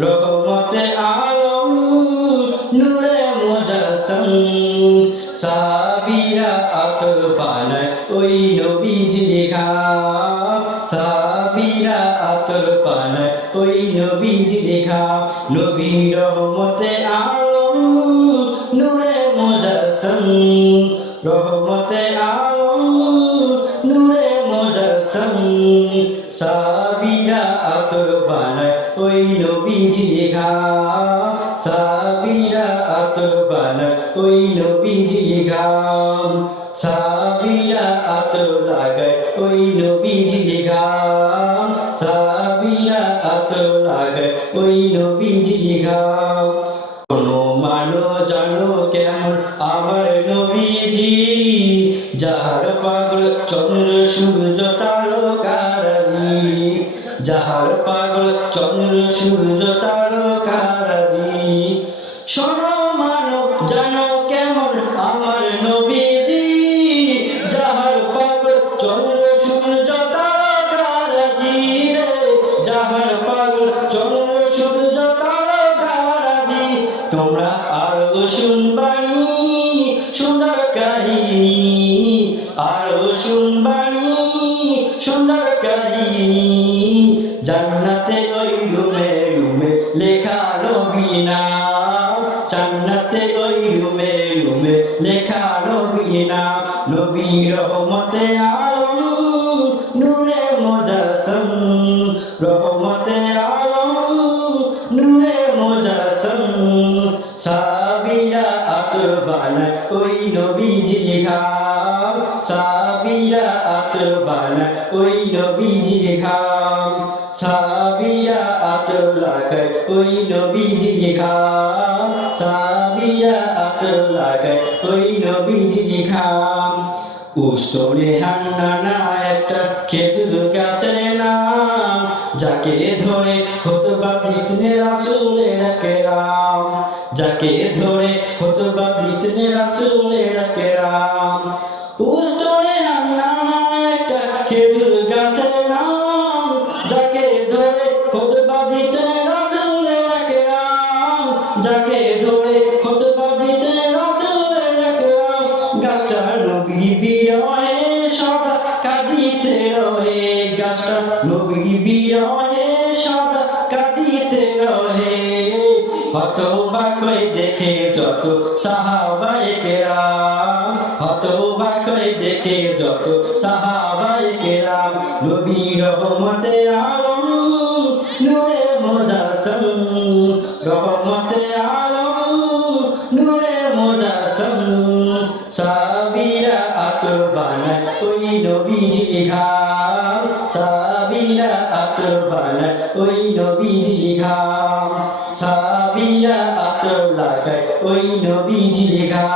রহমতে আলম, নূরে মুজাসম, সাবিরা আতর বানায় ওই নবীজি লেখা সাবিরা আতর বানায় ওই নবীজি লেখা নবী রহমতে আলম, নূরে মুজাসম, রহমতে আলম, নূরে মুজাসম, সাবিরা আতর ওই নবীজি লেখা সাবিরা বানায় ওই নবীজি লেখা সাবিরা আতর লাগায়, ওই নবীজি লেখা সাবিরা আতর লাগায়, ওই নবীজি লেখা কোনো মানো জানো কেমন আমার নবীজি, যাহার পাগল চন্দ্র সূর্য তারকারাজি যাহার পাগল চন্দ্র, সূর্য তারকারাজি শোনো মানো জানো কেমন আমার নবীজি। যাহার পাগল চন্দ্র, সূর্য তারকারাজি রে। যাহার পাগল চন্দ্র, সূর্য তারকারাজি তোমরা আরও শুনবানি সুন্দর কাহিনী। আরও শুনবানি সুন্দর কাহিনী। লেখা নবী জান্নাতে ওই রুমে রুমে লেখা নবী নাম নবী রহমতে আলম, নূরে মুজাসম, রহমতে আলম, নূরে মুজাসম, সাবিরা আতর বানায় ওই লেখা সাবিরা আতর বানায় ওই নবীজি লেখা সাবিরা আতর লাগায় ওই নবীজি লেখা সাবিরা আতর ওই নবীজি লেখা উস্তরে হান্নানা একটা খেজুর গাছের নাম। যাকে ধরে খোতবা দিতনে রাসুলে ডাকে রাম যাকে ধরে খোতবা দিতনে রাসুলে ডাকে রাম নবী বিরহে, সদা কাঁদিতে রহে। হতবাকই দেখে যত সাহাবাই কেরাম হতবাকই দেখে যত সাহাবাই কেরাম, নবী রহমতে আলম, নূরে মুজাসম রহমতে আলম, নূরে মুজাসম সাবিরা আতর বানায় নবীজি লেখা সাবিরা আতর ওই নবীজি খাম সাবিরা আতর লাগায় ওই নবীজি লেখা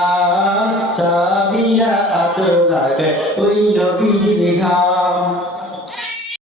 সাবিরা আতর লাগায় ওই নবীজি লেখা